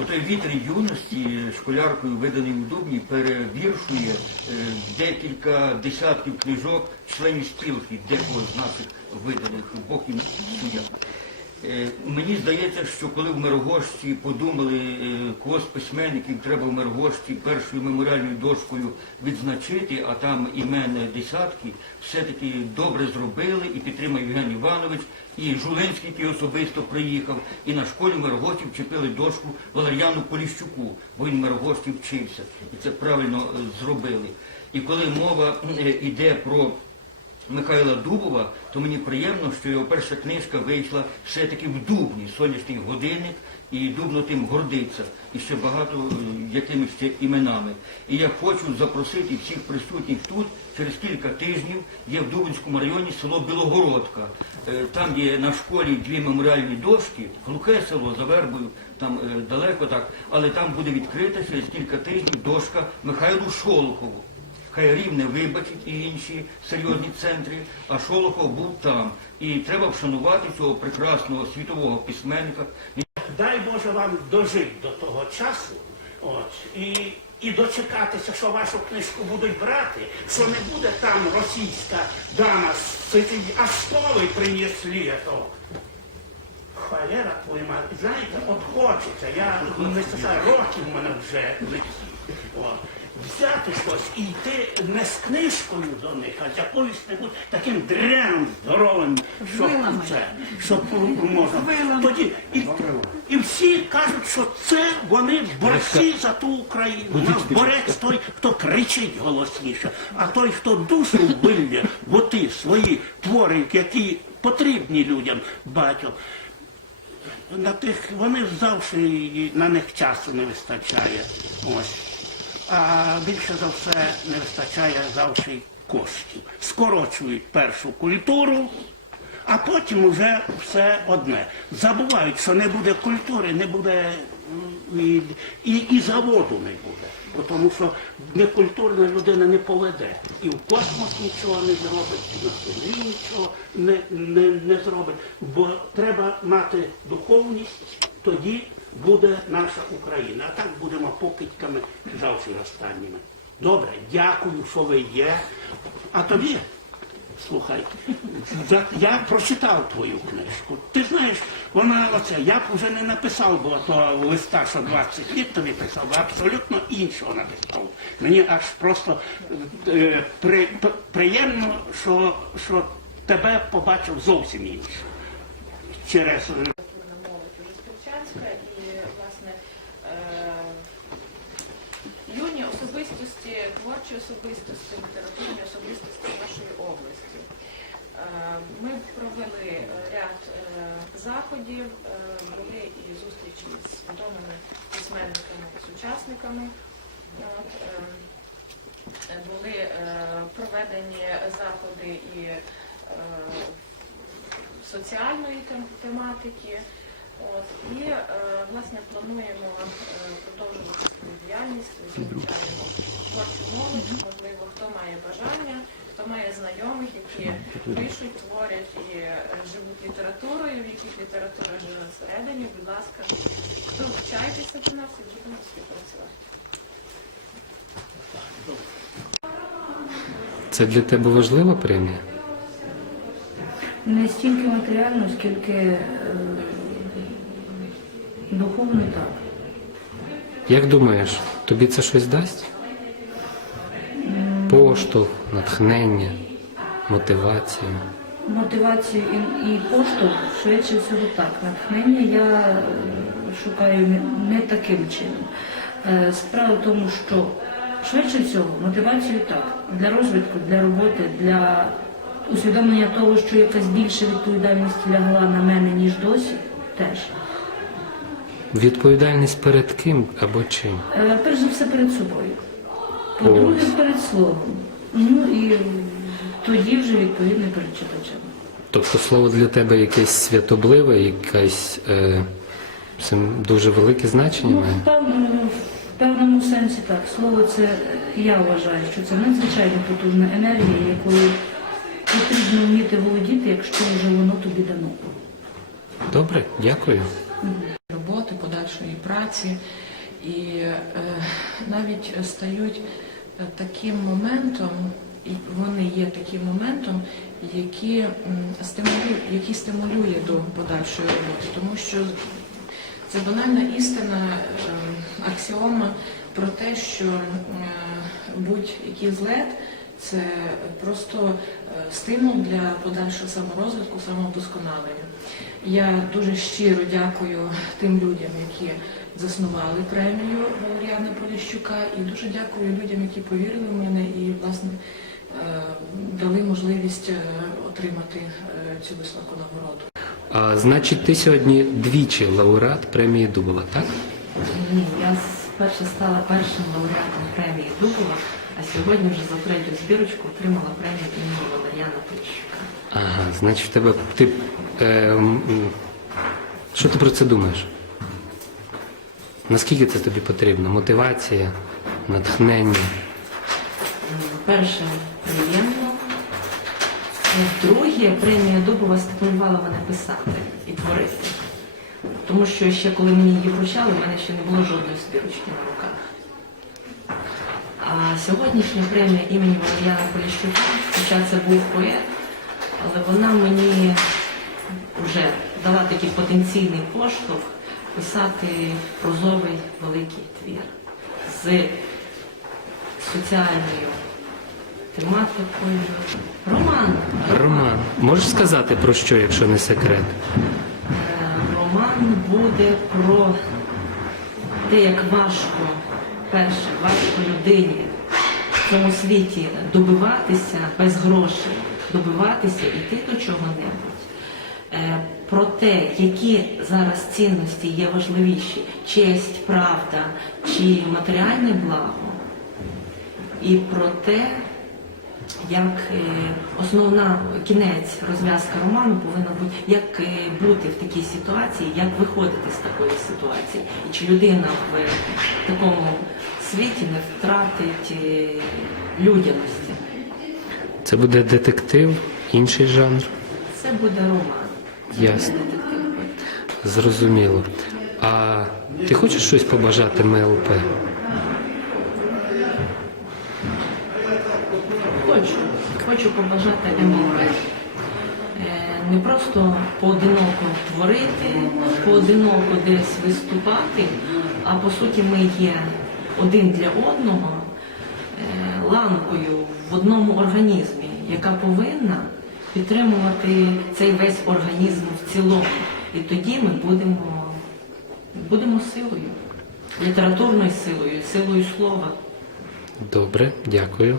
Отой вітер юності школяркою, виданий у Дубні, перевіршує е, декілька десятків книжок членів спілки, декого з наших виданих, їм суддя. Е, Мені здається, що коли в Мирогощі подумали, е, письменників треба в Мирогощі першою меморіальною дошкою відзначити, а там імен десятки, все-таки добре зробили і підтримав Євген Іванович, і Жулинський, який особисто приїхав, і на школі в Мирогощі вчепили дошку Валер'яну Поліщуку, бо він в Мирогощі вчився. І це правильно е, зробили. І коли мова йде про Михайла Дубова, то мені приємно, що його перша книжка вийшла все-таки в Дубні, сонячний годинник, і Дубно тим гордиться, і ще багато е, якимись ще іменами. І я хочу запросити всіх присутніх тут, через кілька тижнів є в Дубинському районі село Білогородка. Е, Там є на школі дві меморіальні дошки, глухе село за вербою, там е, далеко так, але там буде відкрита через кілька тижнів дошка Михайлу Шолохову. Хай рівне вибачить і інші серйозні центри, а Шолохов був там. І треба вшанувати цього прекрасного світового письменника. Дай Боже вам дожити до того часу, от, і, і дочекатися, що вашу книжку будуть брати, що не буде там російська дама а столи принесли. То. Холера твою мать, знаєте, от хочеться, я не знаю, років мене вже. Взяти щось і йти не з книжкою до них, а з якоюсь небудь таким дряном здоровим, щоб це, щоб можна. Тоді і, і всі кажуть, що це вони борці за ту Україну. У нас борець той, хто кричить голосніше, а той, хто душу вильє, бо ти свої твори, які потрібні людям багатьом. На тих вони завжди на них часу не вистачає. Ось. А більше за все не вистачає завжди коштів. Скорочують першу культуру, а потім уже все одне. Забувають, що не буде культури, не буде і, і, заводу не буде. Тому що некультурна людина не поведе. І в космос нічого не зробить, і на землі нічого не, не, не зробить. Бо треба мати духовність, тоді буде наша Україна. А так будемо покидьками завжди останніми. Добре, дякую, що ви є. А тобі, слухай, я, я прочитав твою книжку. Ти знаєш, вона оце, я б вже не написав, бо то листа, що 20 літ тобі писав, а абсолютно іншого написав. Мені аж просто е, при, п- приємно, що, що тебе побачив зовсім інше. Через е, літературна молодь Жестовчанська і, власне, е, юні особистості, творчі особистості, літературні особистості нашої області. Е, Ми провели ряд е, заходів, е, були і зустрічі з відомими письменниками сучасниками. Були проведені заходи і соціальної тематики. От, і власне плануємо продовжувати свою діяльність, залучаємо творчу молодь, можливо, хто має бажання, хто має знайомих, які пишуть, творять і е, живуть літературою, в яких література живе всередині, будь ласка, долучайтеся до нас і будемо співпрацювати. Це для тебе важлива премія? Не стільки матеріально, скільки е, духовно так. Як думаєш, тобі це щось дасть? Поштовх, натхнення, мотивацію. Мотивацію і, і поштовх швидше всього так. Натхнення я е, шукаю не, не таким чином. Е, Справа в тому, що швидше всього мотивацію так. Для розвитку, для роботи, для усвідомлення того, що якась більша відповідальність лягла на мене, ніж досі, теж. Відповідальність перед ким або чим? Е, Перш за все перед собою. По-друге, перед словом. Ну і тоді вже відповідно перед читачем. Тобто слово для тебе якесь святобливе, якесь е, сим- дуже велике значення Ну, має? в певному, в певному сенсі так. Слово це, я вважаю, що це надзвичайно потужна енергія, якою потрібно вміти володіти, якщо вже воно тобі дано. Добре, дякую. Роботи, подальшої праці, і е, навіть стають таким моментом, і вони є таким моментом, які, стимулює, який стимулює до подальшої роботи, тому що це банальна істина, е, аксіома про те, що е, будь-який злет це просто е, стимул для подальшого саморозвитку, самовдосконалення. Я дуже щиро дякую тим людям, які заснували премію Валеріана Поліщука, і дуже дякую людям, які повірили в мене і власне е, дали можливість е, отримати е, цю високу нагороду. А, значить, ти сьогодні двічі лауреат премії Дубова, так? Ні, я спершу стала першим лауреатом премії Дубова, а сьогодні вже за третю збірочку отримала премію імені Валеріана Поліщука. Ага, значить, в тебе ти. Е, м, м, що ти про це думаєш? Наскільки це тобі потрібно? Мотивація, натхнення? Перше приємно. Друге, премія Дубова стимулювала мене писати і творити. Тому що ще коли мені її вручали, в мене ще не було жодної збірочки на руках. А сьогоднішня премія імені Валеріана Поліщука, хоча це був поет, але вона мені вже дала такий потенційний поштовх писати прозовий великий твір з соціальною тематикою. Роман. Роман, можеш сказати про що, якщо не секрет? Е, Роман буде про те, як важко, перше, важко людині в цьому світі добиватися без грошей, добиватися іти до чого-небудь. Е, Про те, які зараз цінності є важливіші, честь, правда чи матеріальне благо. І про те, як е, основна кінець розв'язка роману повинна бути, як е, бути в такій ситуації, як виходити з такої ситуації, і чи людина в такому світі не втратить людяності. Це буде детектив, інший жанр. Це буде роман. Ясно. Зрозуміло. А ти хочеш щось побажати МЛП? Хочу, хочу побажати МЛП. Е, Не просто поодиноко творити, поодиноко десь виступати, а по суті ми є один для одного е, ланкою в одному організмі, яка повинна підтримувати цей весь організм в цілому. І тоді ми будемо, будемо силою, літературною силою, силою слова. Добре, дякую.